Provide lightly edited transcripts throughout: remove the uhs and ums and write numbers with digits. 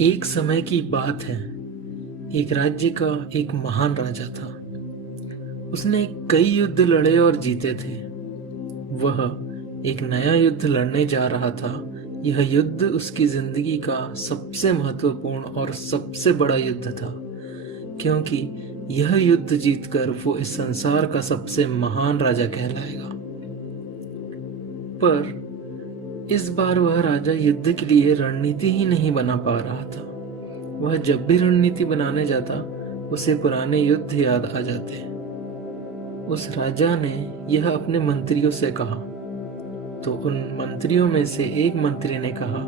एक समय की बात है। एक राज्य का एक महान राजा था। उसने कई युद्ध लड़े और जीते थे। वह एक नया युद्ध लड़ने जा रहा था। यह युद्ध उसकी जिंदगी का सबसे महत्वपूर्ण और सबसे बड़ा युद्ध था, क्योंकि यह युद्ध जीतकर वो इस संसार का सबसे महान राजा कहलाएगा। पर इस बार वह राजा युद्ध के लिए रणनीति ही नहीं बना पा रहा था। वह जब भी रणनीति बनाने जाता, उसे पुराने युद्ध याद आ जाते। उस राजा ने यह अपने मंत्रियों से कहा, तो उन मंत्रियों में से एक मंत्री ने कहा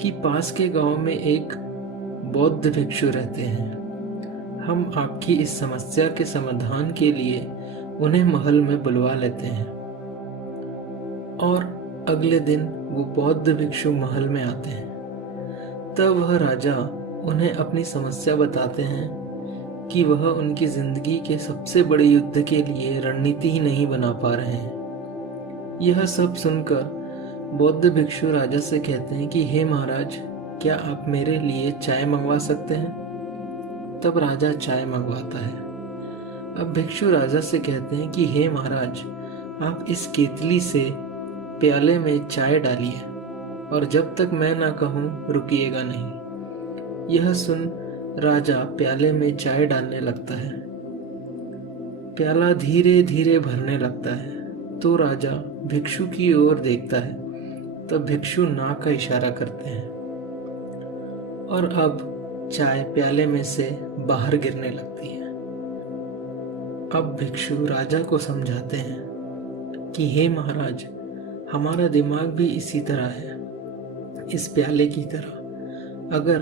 कि पास के गांव में एक बौद्ध भिक्षु रहते हैं। हम आपकी इस समस्या के समाधान के लिए उन्हें महल में बुलवा लेते हैं। और अगले दिन वो बौद्ध भिक्षु महल में आते हैं। तब वह राजा उन्हें अपनी समस्या बताते हैं कि वह उनकी जिंदगी के सबसे बड़े युद्ध के लिए रणनीति ही नहीं बना पा रहे हैं। यह सब सुनकर बौद्ध भिक्षु राजा से कहते हैं कि हे महाराज, क्या आप मेरे लिए चाय मंगवा सकते हैं? तब राजा चाय मंगवाता है। अब भिक्षु राजा से कहते हैं कि हे महाराज, आप इस केतली से प्याले में चाय डालिए और जब तक मैं ना कहूं रुकिएगा नहीं। यह सुन राजा प्याले में चाय डालने लगता है। प्याला धीरे धीरे भरने लगता है तो राजा भिक्षु की ओर देखता है। तब भिक्षु नाक का इशारा करते हैं और अब चाय प्याले में से बाहर गिरने लगती है। अब भिक्षु राजा को समझाते हैं कि हे महाराज, हमारा दिमाग भी इसी तरह है, इस प्याले की तरह। अगर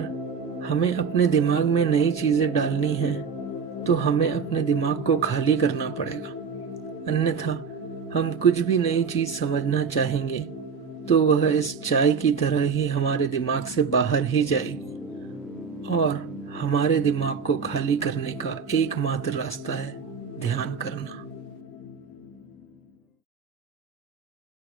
हमें अपने दिमाग में नई चीजें डालनी हैं तो हमें अपने दिमाग को खाली करना पड़ेगा, अन्यथा हम कुछ भी नई चीज समझना चाहेंगे तो वह इस चाय की तरह ही हमारे दिमाग से बाहर ही जाएगी। और हमारे दिमाग को खाली करने का एकमात्र रास्ता है ध्यान करना।